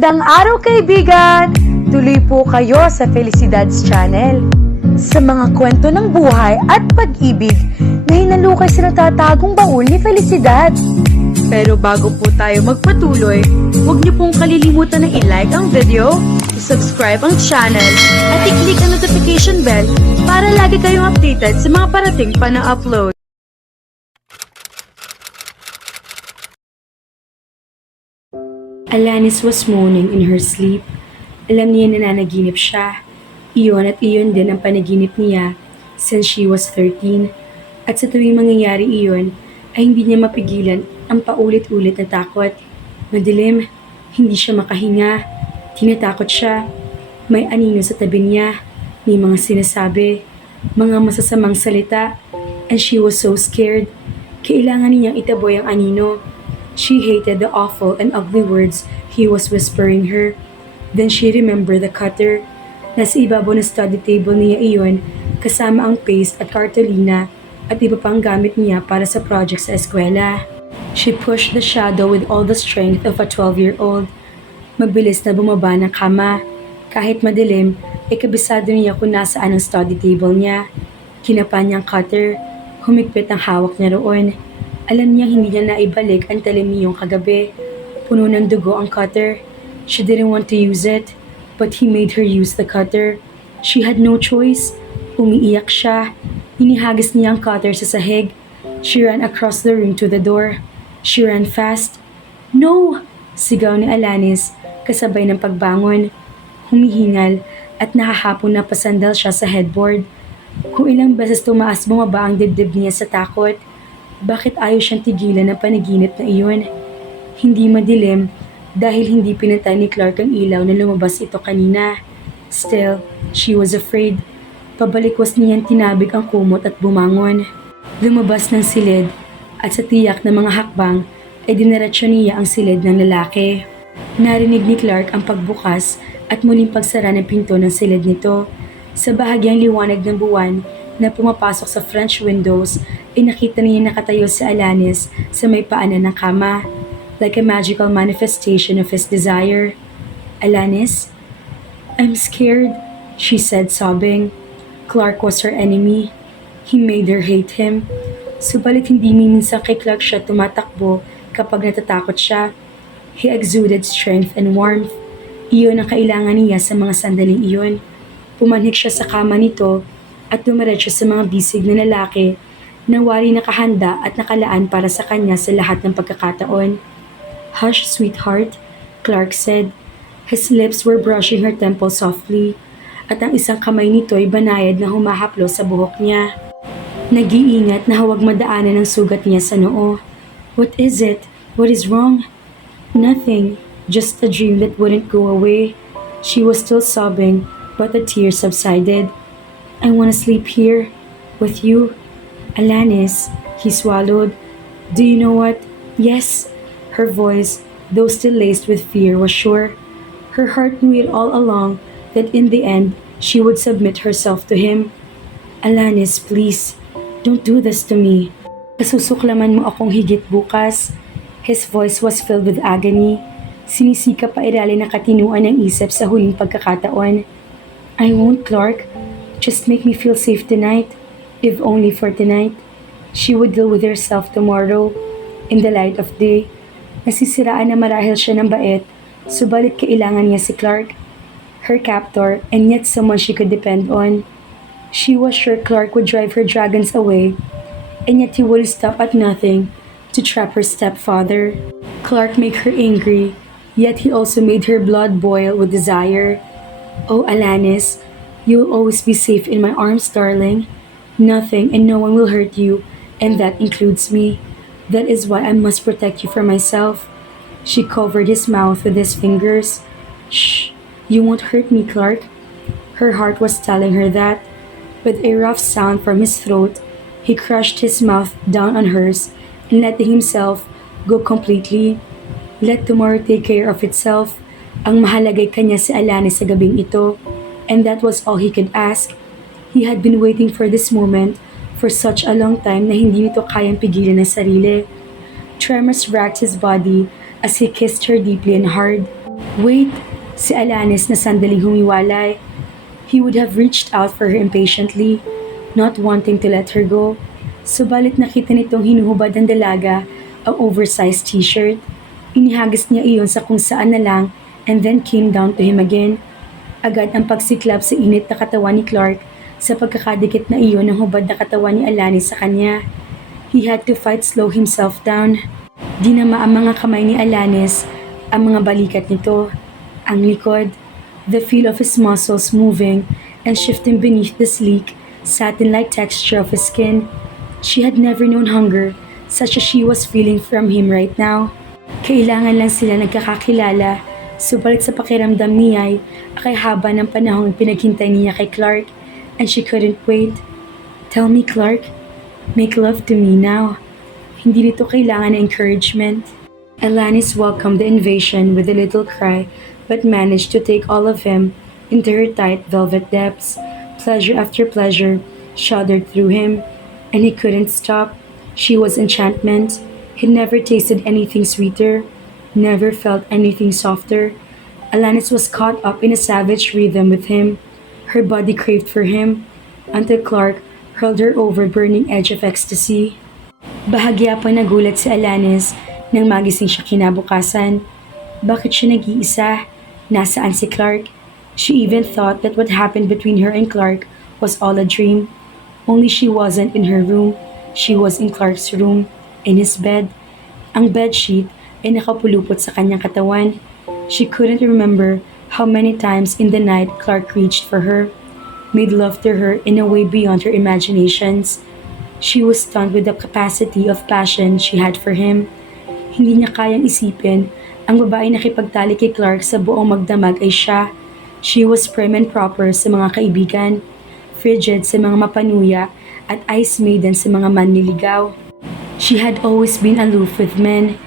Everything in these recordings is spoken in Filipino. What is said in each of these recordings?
Magandang araw kaibigan! Tuloy po kayo sa Felicidad's Channel. Sa mga kwento ng buhay at pag-ibig na hinalukay sa natatagong baul ni Felicidad. Pero bago po tayo magpatuloy, huwag niyo pong kalilimutan na i-like ang video, i-subscribe ang channel, at i-click ang notification bell para lagi kayong updated sa mga parating pa na upload. Alanis was moaning in her sleep. Alam niya na nanaginip siya. Iyon at iyon din ang panaginip niya since she was 13. At sa tuwing mangyayari iyon, ay hindi niya mapigilan ang paulit-ulit na takot. Madilim, hindi siya makahinga. Tinatakot siya. May anino sa tabi niya. May mga sinasabi, mga masasamang salita. And she was so scared. Kailangan niyang itaboy ang anino. She hated the awful and ugly words he was whispering her. Then she remembered the cutter. Nasa ibabaw ng study table niya iyon, kasama ang paste at cartolina at iba pang gamit niya para sa project sa eskwela. She pushed the shadow with all the strength of a 12-year-old. Mabilis na bumaba ng kama. Kahit madilim, ay kabisado niya kung nasaan ang study table niya. Kinapa niyang cutter. Humigpit ang hawak niya roon. Alam niya hindi niya naibalik ang talim niyong kagabi. Puno ng dugo ang cutter. She didn't want to use it, but he made her use the cutter. She had no choice. Umiiyak siya. Inihagis niya ang cutter sa sahig. She ran across the room to the door. She ran fast. No! Sigaw ni Alanis, kasabay ng pagbangon. Humihingal at nakahapon na pasandal siya sa headboard. Kung ilang beses tumaas bumaba ang dibdib niya sa takot. Bakit ayaw siyang tigilan ng panaginip na iyon? Hindi madilim dahil hindi pinatay ni Clark ang ilaw na lumabas ito kanina. Still, she was afraid. Pabalikwas niyang tinabig ang kumot at bumangon. Lumabas ng silid at sa tiyak na mga hakbang ay dinaretsyo niya ang silid ng lalaki. Narinig ni Clark ang pagbukas at muling pagsara ng pinto ng silid nito. Sa bahagyang liwanag ng buwan na pumapasok sa French windows, ay nakita niya nakatayo si Alanis sa may paanan ng kama, like a magical manifestation of his desire. Alanis? I'm scared, she said sobbing. Clark was her enemy. He made her hate him. Subalit hindi minsan kay Clark siya tumatakbo kapag natatakot siya. He exuded strength and warmth. Iyon ang kailangan niya sa mga sandaling iyon. Pumanhik siya sa kama nito at dumiretso sa mga bisig na lalaki na wari nakahanda at nakalaan para sa kanya sa lahat ng pagkakataon. Hush, sweetheart, Clark said. His lips were brushing her temple softly at ang isang kamay nito ay banayad na humahaplo sa buhok niya. Nag-iingat na huwag madaanan ang sugat niya sa noo. What is it? What is wrong? Nothing, just a dream that wouldn't go away. She was still sobbing, but the tears subsided. I want to sleep here, with you. Alanis, he swallowed. Do you know what? Yes. Her voice, though still laced with fear, was sure. Her heart knew it all along that in the end, she would submit herself to him. Alanis, please, don't do this to me. Kasusuklaman mo akong higit bukas. His voice was filled with agony. Sinisika pa irali na katinuan ng isip sa huling pagkakataon. I won't, Clark. Just make me feel safe tonight, if only for tonight. She would deal with herself tomorrow, in the light of day. Nasisiraan na marahil siya ng bait, subalit kailangan niya si Clark, her captor, and yet someone she could depend on. She was sure Clark would drive her dragons away, and yet he would stop at nothing to trap her stepfather. Clark made her angry, yet he also made her blood boil with desire. Oh, Alanis, you will always be safe in my arms, darling. Nothing and no one will hurt you, and that includes me. That is why I must protect you from myself. She covered his mouth with his fingers. Shh, you won't hurt me, Clark. Her heart was telling her that. With a rough sound from his throat, he crushed his mouth down on hers and letting himself go completely. Let tomorrow take care of itself. Ang mahalagay kanya si Alanis sa gabing ito. And that was all he could ask. He had been waiting for this moment for such a long time na hindi nito kayang pigilan ng sarili. Tremors racked his body as he kissed her deeply and hard. Wait! Si Alanis na sandaling humiwalay. He would have reached out for her impatiently, not wanting to let her go. Subalit nakita nitong hinuhubad ng dalaga ang oversized t-shirt. Inihagis niya iyon sa kung saan na lang and then came down to him again. Agad ang pagsiklab sa init na katawan ni Clark sa pagkakadikit na iyon ng hubad na katawan ni Alanis sa kanya. He had to fight slow himself down. Dinama ang mga kamay ni Alanis, ang mga balikat nito, ang likod, the feel of his muscles moving and shifting beneath the sleek, satin-like texture of his skin. She had never known hunger such as she was feeling from him right now. Kailangan lang sila nagkakakilala, subalit sa pakiramdam niya ay akay haba ng panahong pinaghintay niya kay Clark and she couldn't wait. Tell me, Clark, make love to me now. Hindi nito kailangan ng encouragement. Alanis welcomed the invasion with a little cry but managed to take all of him into her tight velvet depths. Pleasure after pleasure shuddered through him, and he couldn't stop. She was enchantment. He'd never tasted anything sweeter, never felt anything softer. Alanis was caught up in a savage rhythm with him. Her body craved for him, until Clark hurled her over burning edge of ecstasy. Bahagya pa nagulat si Alanis nang magising siya kinabukasan. Bakit siya nag-iisa? Nasaan si Clark? She even thought that what happened between her and Clark was all a dream. Only she wasn't in her room. She was in Clark's room, in his bed. Ang bedsheet ay nakapulupot sa kanyang katawan. She couldn't remember how many times in the night Clark reached for her, made love to her in a way beyond her imaginations. She was stunned with the capacity of passion she had for him. Hindi niya kayang isipin ang babae na nakipagtali kay Clark sa buong magdamag ay siya. She was prim and proper sa mga kaibigan, frigid sa mga mapanuya, at ice maiden sa mga manliligaw. She had always been aloof with men.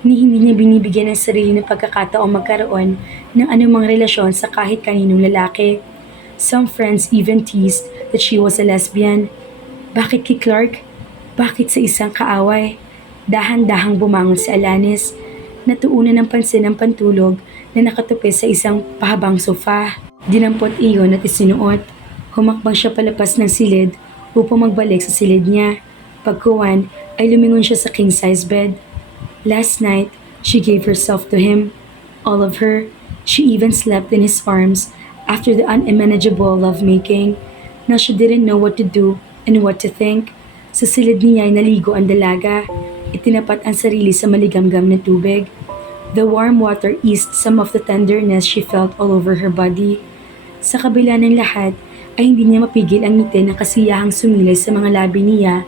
Hindi niya binibigyan ng sarili ng pagkakataong magkaroon ng anumang relasyon sa kahit kaninong lalaki. Some friends even teased that she was a lesbian. Bakit kay Clark? Bakit sa isang kaaway? Dahan-dahang bumangon si Alanis. Natuunan ng pansin ang pantulog na nakatupi sa isang pahabang sofa. Dinampot iyon at isinuot. Humakbang siya palapas ng silid upang magbalik sa silid niya. Pagkuwan ay lumingon siya sa king-size bed. Last night, she gave herself to him. All of her. She even slept in his arms after the unmanageable lovemaking. Now she didn't know what to do and what to think. Sa silid niya ay naligo ang dalaga. Itinapat ang sarili sa maligamgam na tubig. The warm water eased some of the tenderness she felt all over her body. Sa kabila ng lahat, ay hindi niya mapigil ang ngiti ng kasiyahang sumilay sa mga labi niya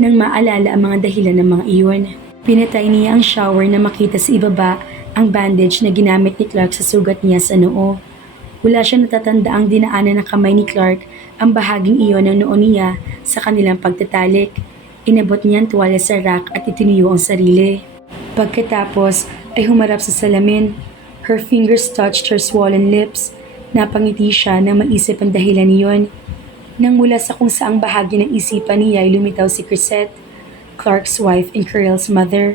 nang maalala ang mga dahilan ng mga iyon. Pinatay niya ang shower na makita sa ibaba ang bandage na ginamit ni Clark sa sugat niya sa noo. Wala siya natatandaang dinaanan ng kamay ni Clark ang bahaging iyon ng noo niya sa kanilang pagtatalik. Inabot niya ang tuwalya sa rack at itinuyo ang sarili. Pagkatapos ay humarap sa salamin. Her fingers touched her swollen lips. Napangiti siya nang maisip ang dahilan niyon. Nang mula sa kung saang bahagi ng isipan niya ay lumitaw si Chrisette, Clark's wife and Carel's mother.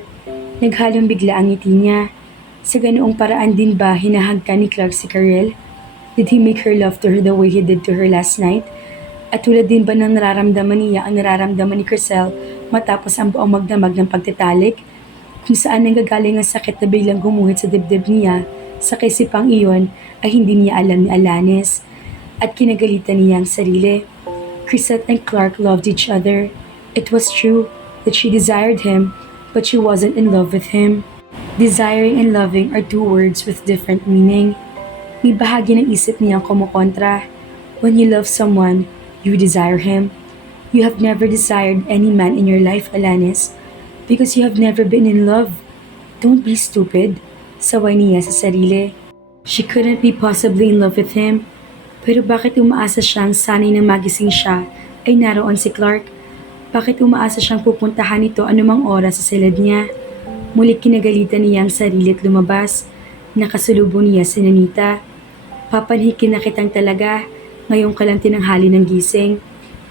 Naghalong bigla ang ngiti niya. Sa ganoong paraan din ba hinahagka ni Clark si Carel? Did he make her love to her the way he did to her last night? At tulad din ba ng nararamdaman niya ang nararamdaman ni Chriselle matapos ang buong magdamag ng pagtatalik? Kung saan nanggagaling ang sakit na biglang gumuhit sa dibdib niya, sa kaisipang iyon ay hindi niya alam ni Alanis. At kinagalitan niya ang sarili. Chrisette and Clark loved each other. It was true that she desired him, but she wasn't in love with him. Desiring and loving are two words with different meaning. May bahagi ng isip niyang kumukontra. When you love someone, you desire him. You have never desired any man in your life, Alanis, because you have never been in love. Don't be stupid. Saway niya sa sarili. She couldn't be possibly in love with him. Pero bakit umaasa siyang sanay nang magising siya ay naroon si Clark? Bakit umaasa siyang pupuntahan ito anumang oras sa silid niya? Muli kinagalitan niya ang sarili at lumabas. Nakasulubong niya si Nanita. Papanhikin na kitang talaga. Ngayong ka lang tinanghali ng gising.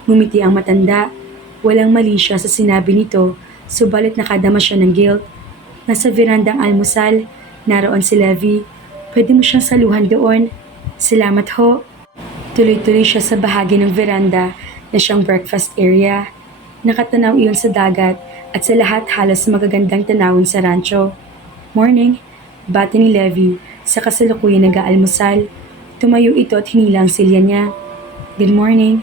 Ngumiti ang matanda. Walang mali siya sa sinabi nito, subalit nakadama siya ng guilt. Nasa verandang almusal, naroon si Levy. Pwede mo siyang saluhan doon. Salamat ho. Tuloy-tuloy siya sa bahagi ng veranda na siyang breakfast area. Nakatanaw iyon sa dagat at sa lahat halos magagandang tanawin sa rancho. Morning, bati ni Levi sa kasalukuyan nag-aalmusal. Tumayo ito at hinila ang silya niya. Good morning.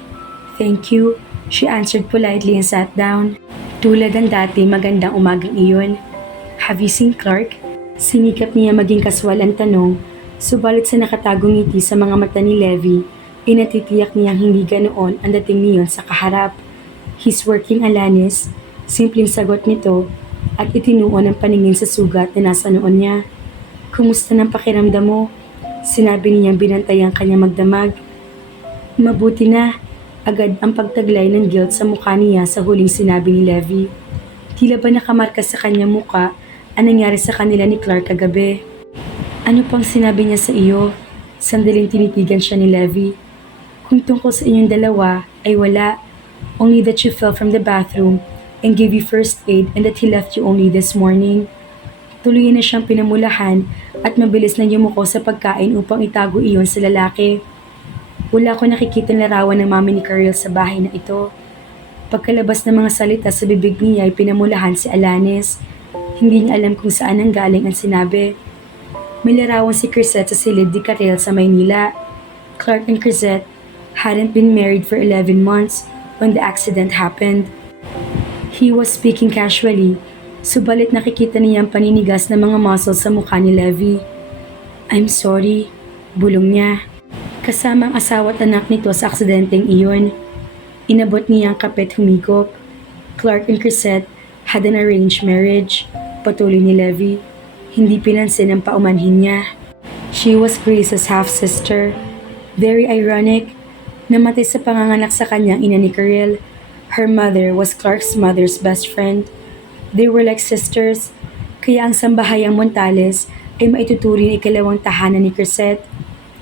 Thank you. She answered politely and sat down. Tulad ng dati, magandang umagang iyon. Have you seen Clark? Sinikap niya maging kaswal ang tanong, subalit sa nakatagong ngiti sa mga mata ni Levi, ay natitiyak niyang hindi ganoon ang dating niyon sa kaharap. He's working, Alanis. Simpleng sagot nito at itinuon ang paningin sa sugat na nasa noon niya. Kumusta ng pakiramdam mo? Sinabi niyang binantay ang kanya magdamag. Mabuti na. Agad ang pagtaglay ng guilt sa mukha niya sa huling sinabi ni Levi. Tila ba nakamarka sa kanyang muka ang nangyari sa kanila ni Clark kagabi? Ano pang sinabi niya sa iyo? Sandaling tinitigan siya ni Levi. Kung tungkol sa inyong dalawa, ay wala. Only that you fell from the bathroom and gave you first aid and that he left you only this morning. Tuluyan na siyang pinamulahan at mabilis na yumuko sa pagkain upang itago iyon sa lalaki. Wala ko nakikita larawan ng mami ni Karel sa bahay na ito. Pagkalabas ng mga salita sa bibig niya ay pinamulahan si Alanis. Hindi niya alam kung saan ang galing ang sinabi. May larawan si Crisette sa silid ni Karel sa Maynila. Clark and Crisette hadn't been married for 11 months when the accident happened. He was speaking casually, subalit nakikita niya ang paninigas ng mga muscles sa mukha ni Levi. I'm sorry, bulong niya. Kasama ang asawa at anak nito sa aksidenteng iyon. Inabot niya ang kape at humigop. Clark and Crisette had an arranged marriage. Patuloy ni Levi. Hindi pinansin ang paumanhin niya. She was Grace's half-sister. Very ironic. Namatay sa panganganak sa kanyang ina ni Karel. Her mother was Clark's mother's best friend. They were like sisters. Kaya ang sambahayang Montales ay maituturing ikalawang tahanan ni Crisette.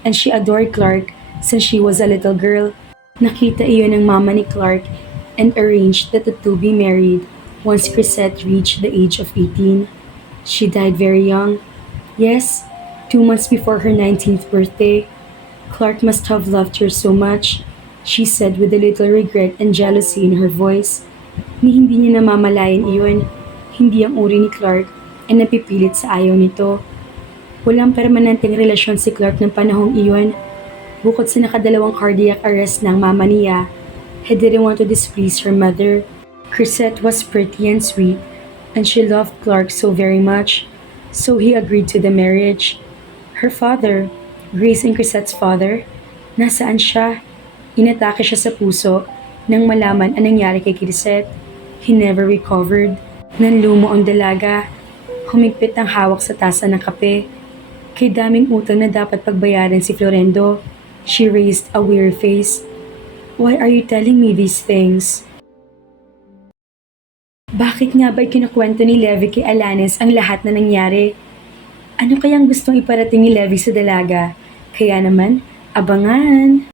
And she adored Clark since she was a little girl. Nakita iyon ng mama ni Clark and arranged that the two be married once Crisette reached the age of 18. She died very young. Yes, 2 months before her 19th birthday. Clark must have loved her so much, she said with a little regret and jealousy in her voice. Ni hindi niya namamalayan iyon. Hindi ang uri ni Clark ay napipilit sa ayaw nito. Walang permanenteng relasyon si Clark ng panahong iyon. Bukod sa nakadalawang cardiac arrest ng mama niya, he didn't want to displease her mother. Crisette was pretty and sweet, and she loved Clark so very much, so he agreed to the marriage. Her father, Grace and Crisette's father, nasaan siya? Inatake siya sa puso nang malaman ang nangyari kay Crisette. He never recovered. Nanlumo ang dalaga. Humigpit ang hawak sa tasa ng kape. Kay daming utang na dapat pagbayaran si Florendo, she raised a weary face. Why are you telling me these things? Bakit nga ba kinukwento ni Levi kay Alanis ang lahat na nangyari? Ano kayang gustong iparating ni Levi sa dalaga? Kaya naman, abangan!